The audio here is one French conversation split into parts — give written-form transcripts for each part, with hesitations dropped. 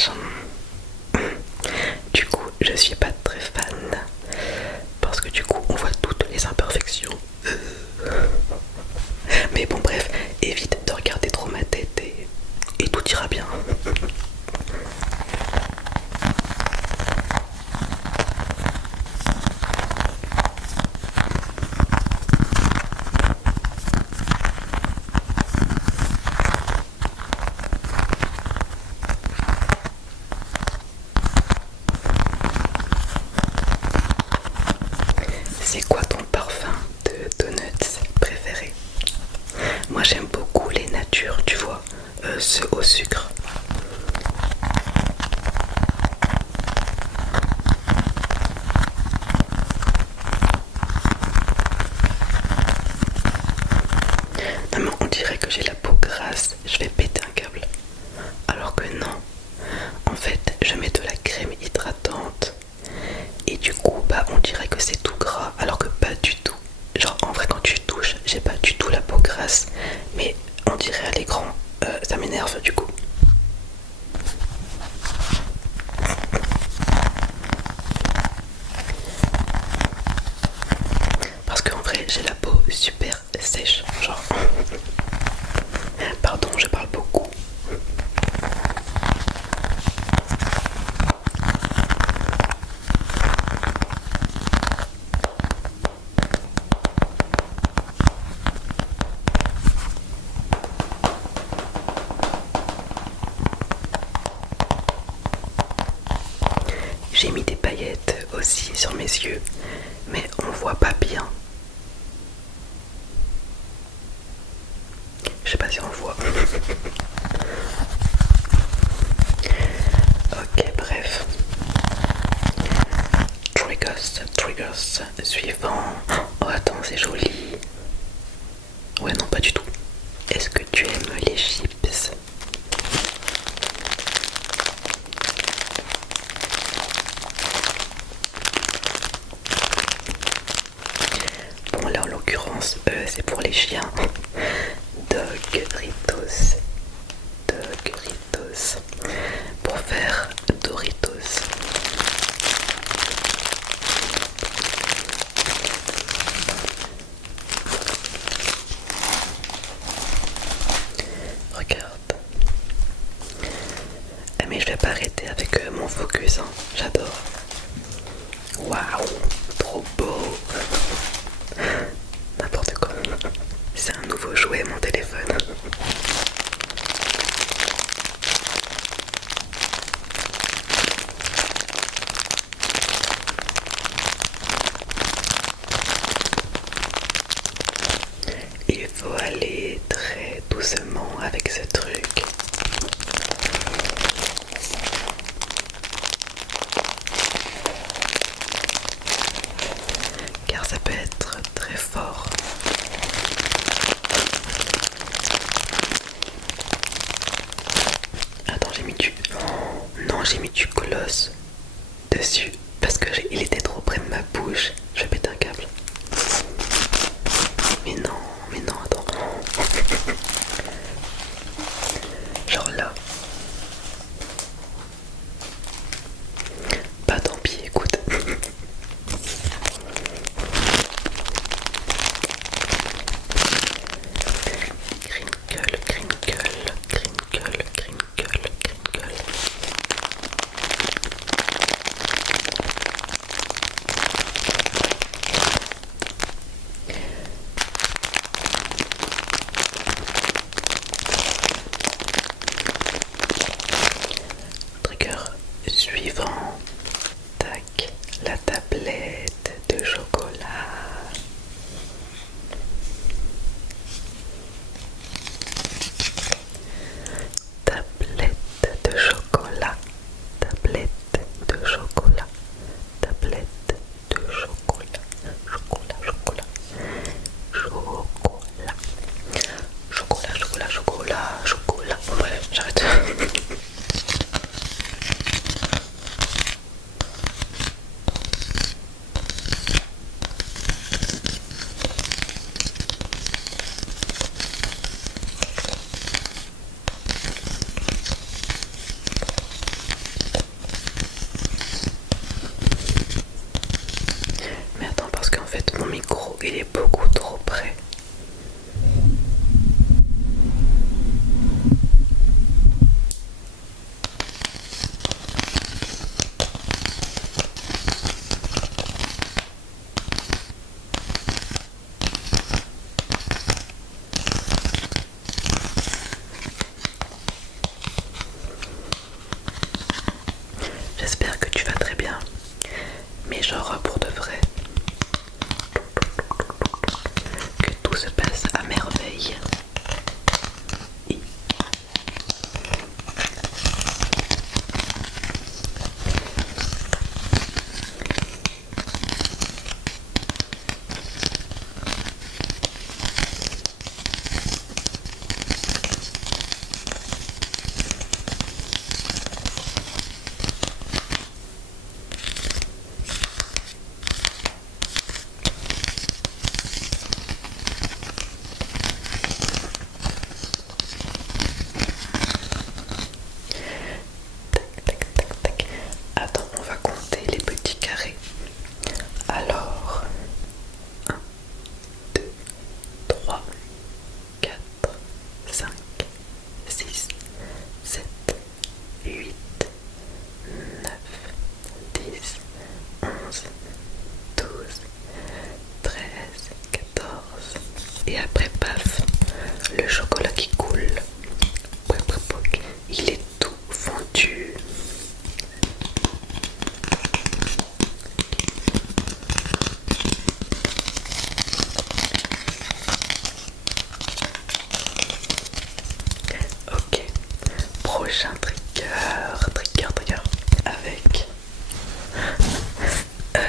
machin. Du coup, je suis pas très fan parce que du coup, on voit toutes les imperfections. Mais bon, bref, évite de regarder trop ma tête et tout ira bien. C'est quoi ton parfum de donuts préféré? Moi j'aime beaucoup les natures, tu vois, ceux au sucre. Non mais on dirait que j'ai la peau grasse, je vais péter un câble. Alors que non, en fait je mets de la crème hydratante et du coup bah on dirait que c'est tout gras alors que pas du tout. Genre en vrai quand tu touches j'ai pas du tout la peau grasse mais on dirait à l'écran, ça m'énerve du coup. Parce qu'en vrai j'ai la peau super sèche, genre. Pardon, je parle beaucoup. J'ai mis des paillettes aussi sur mes yeux, mais on voit pas bien. Je sais pas si on voit. Ok, bref. Triggers, suivant. Oh, attends, c'est joli. Ouais, non, pas du tout. Est-ce que tu aimes les chips? Bon, là en l'occurrence, c'est pour les chiens. Doritos. Doritos. Pour faire Doritos. Regarde. Ah, mais je vais pas arrêter avec mon focus, hein. J'adore. Waouh, trop beau. N'importe quoi. C'est un nouveau jouet, mon téléphone. Il faut aller très doucement avec ce truc. Car ça peut être très fort. Attends, j'ai mis du... Non, j'ai mis du colosse dessus. Parce que il était trop près de ma bouche. Je vais péter un câble. Mais non, attends. Genre là. Bah tant pis, écoute. Crinkle, crinkle, crinkle, crinkle, crinkle. Le chocolat qui coule. Il est tout fondu. Ok, prochain trigger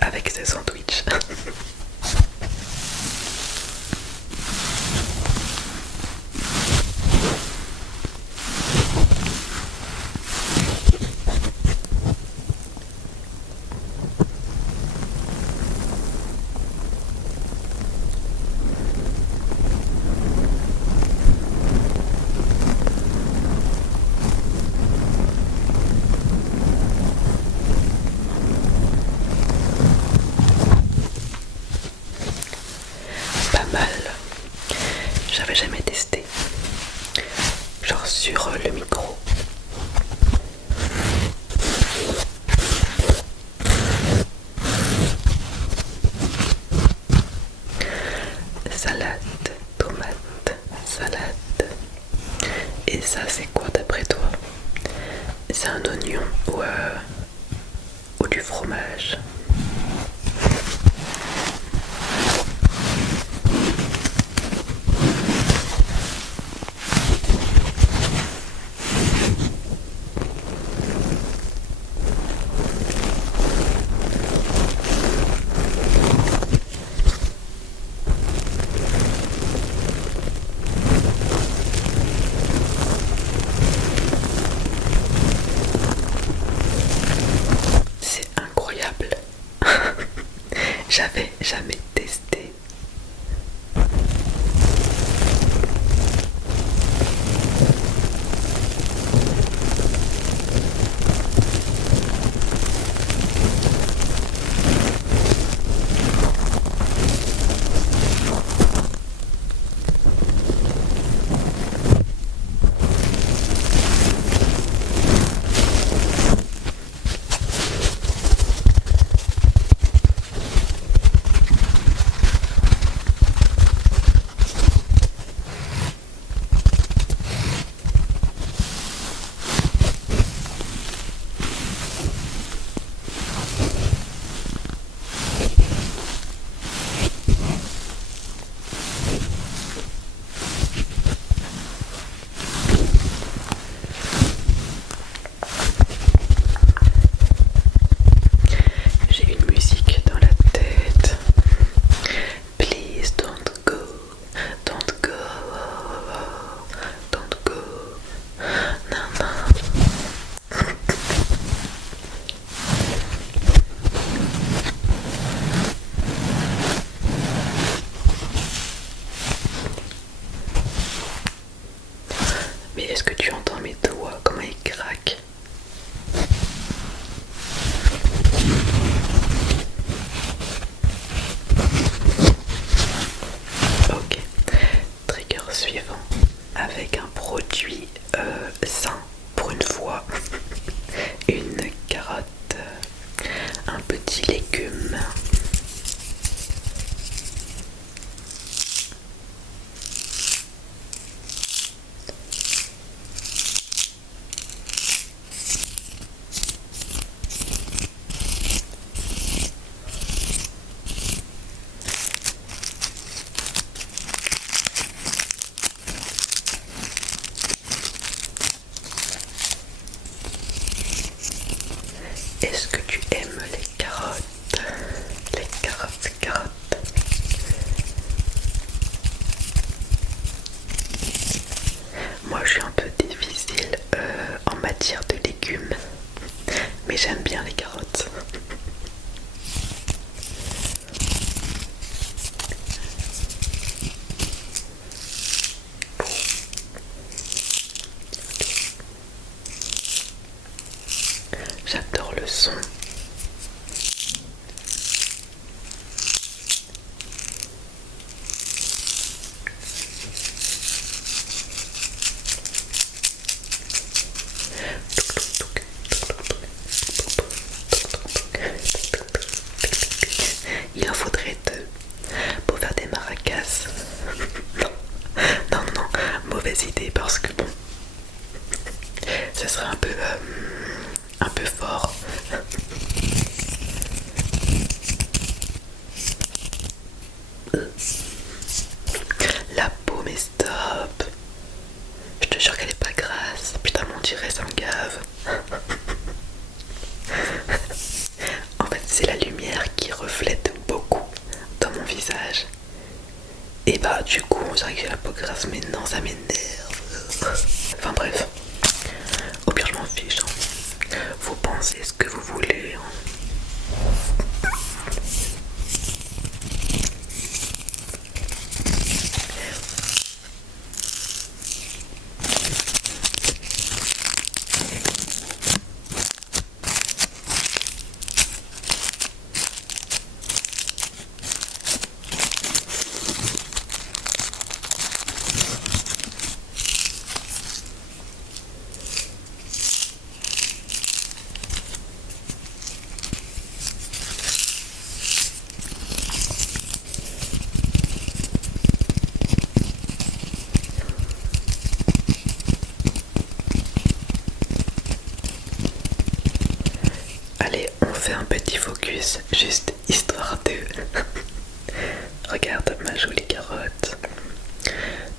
avec ces sandwichs. Pas mal. J'avais jamais testé. Genre sur le micro. Salade, tomate, salade. Et ça, c'est quoi d'après toi? C'est un oignon ou du fromage? C'est incroyable. J'avais jamais testé. J'ai une musique dans la tête. Please don't go, don't go, don't go. Non, non. Mais est-ce que tu entends mes doigts, comment ils craquent? Ok, trigger suivant avec un produit sain pour une fois. Une carotte, un petit légume. on dirait que j'ai la peau grasse, mais non, ça m'énerve. Enfin bref, au pire je m'en fiche, hein. Vous pensez ce que vous voulez, hein. Allez, on fait un petit focus, juste histoire de... Regarde ma jolie carotte.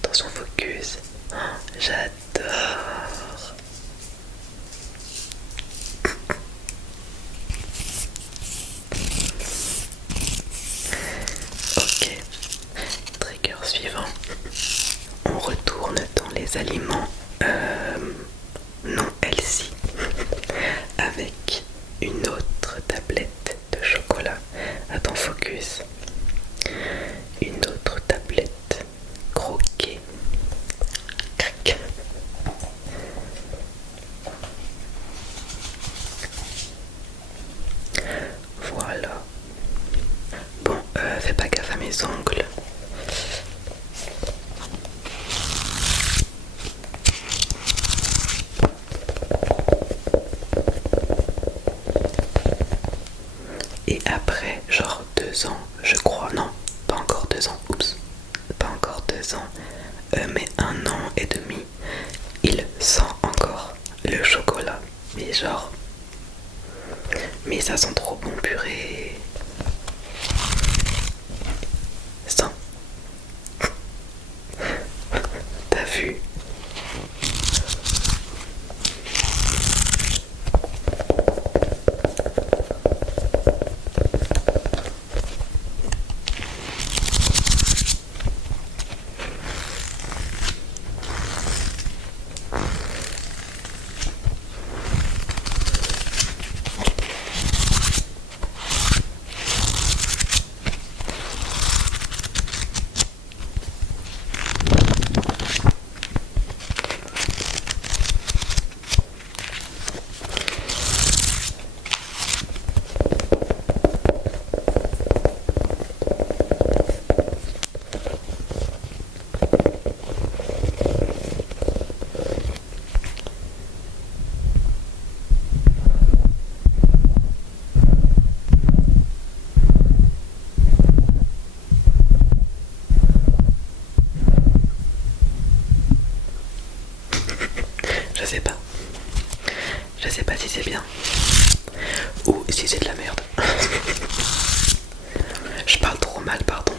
Dans son focus. Oh, j'adore. Ok. Trigger suivant. On retourne dans les aliments non healthy avec une autre tablette de chocolat. Attends, focus. Une autre tablette croquée. Crac. Voilà. Bon, fais pas gaffe à mes ongles. Et après, genre 2 ans, je crois, non, pas encore 2 ans, oups, pas encore 2 ans, mais 1 an et demi, il sent encore le chocolat. Mais genre, mais ça sent trop bon, purée. Sent. T'as vu? Je sais pas. Je sais pas si c'est bien ou si c'est de la merde. Je parle trop mal, pardon.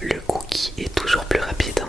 le cookie est toujours plus rapide, hein.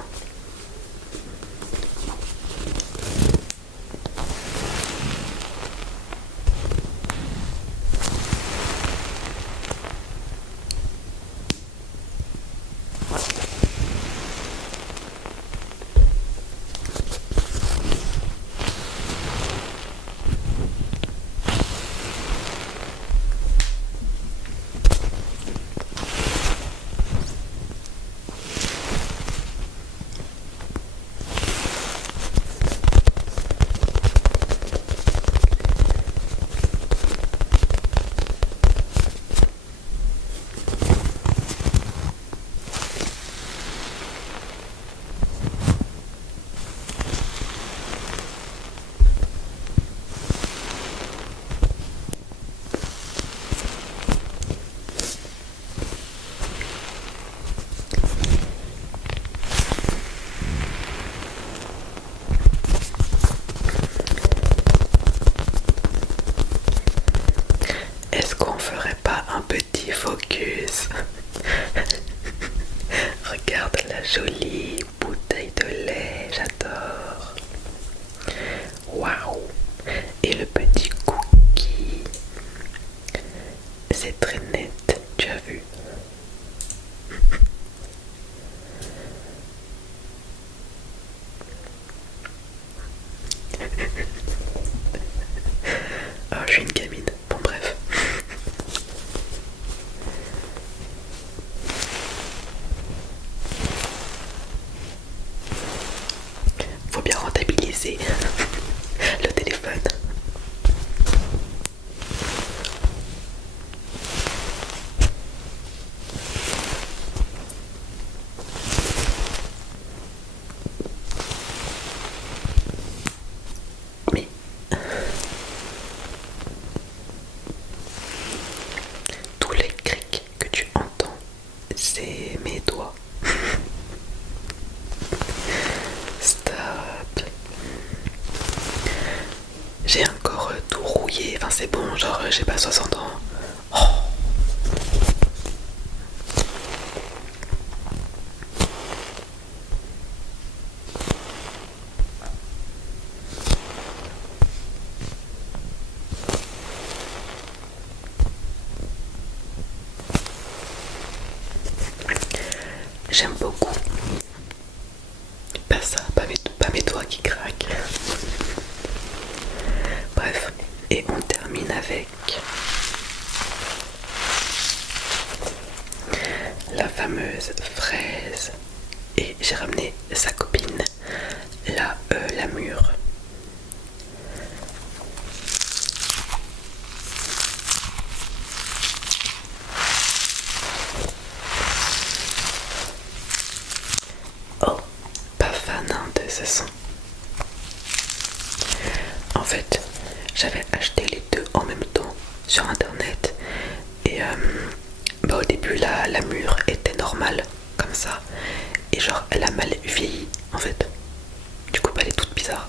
Est-ce qu'on ferait pas un petit focus? Regarde la jolie bouteille de lait, j'adore. Waouh! Et le petit cookie, c'est très net, tu as vu? Oh, je suis une gamine. Bon, bref. Faut bien rentabiliser le téléphone. Mais tous les crics que tu entends, c'est mes doigts. Stop. J'ai encore tout rouillé. Enfin, c'est bon, genre, j'ai pas 60 ans. Oh. J'aime beaucoup. Pas ça, pas mes doigts qui craquent. Bref, et on termine avec la fameuse fraise. Et j'ai ramené sa copine, la mûre. Oh, pas fan hein, de ce son. En fait, j'avais acheté les deux en même temps sur internet. Et au début, la mûre était normale, comme ça. Et genre, elle a mal vieilli, en fait. Du coup, elle est toute bizarre.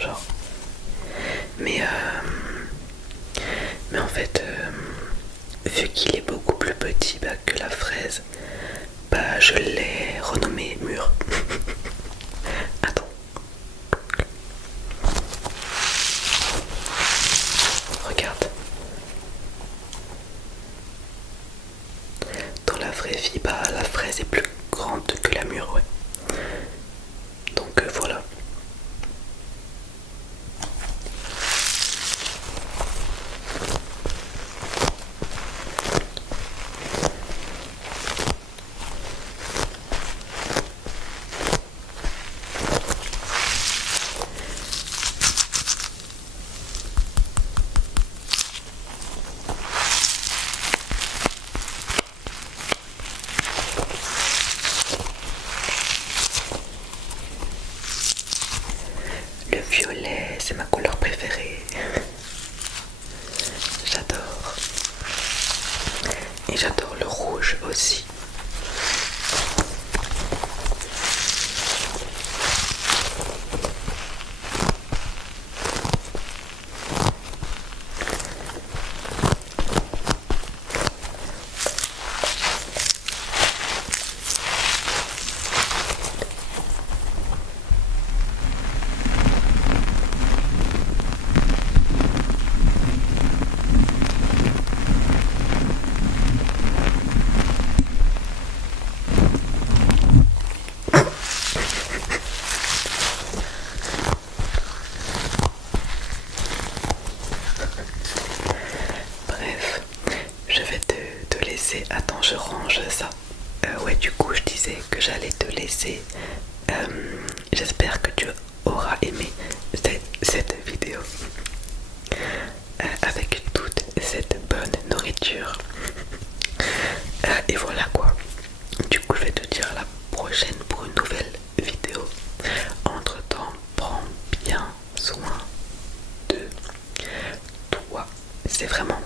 genre. Mais, mais en fait, vu qu'il est beaucoup plus petit que la fraise, bah je l'ai renommé mûr. Attends. Regarde. Dans la vraie vie, bah la fraise est plus grande que la mûre, ouais. Donc voilà. Le violet, c'est ma couleur préférée. J'adore. Et j'adore le rouge aussi. Bref, je vais te laisser. Attends, je range ça. Ouais, du coup, je disais que j'allais te laisser. J'espère que tu auras aimé cette vidéo avec toute cette bonne nourriture. Et voilà quoi. Du coup, je vais te dire à la prochaine pour une nouvelle vidéo. Entre temps, prends bien soin de toi. C'est vraiment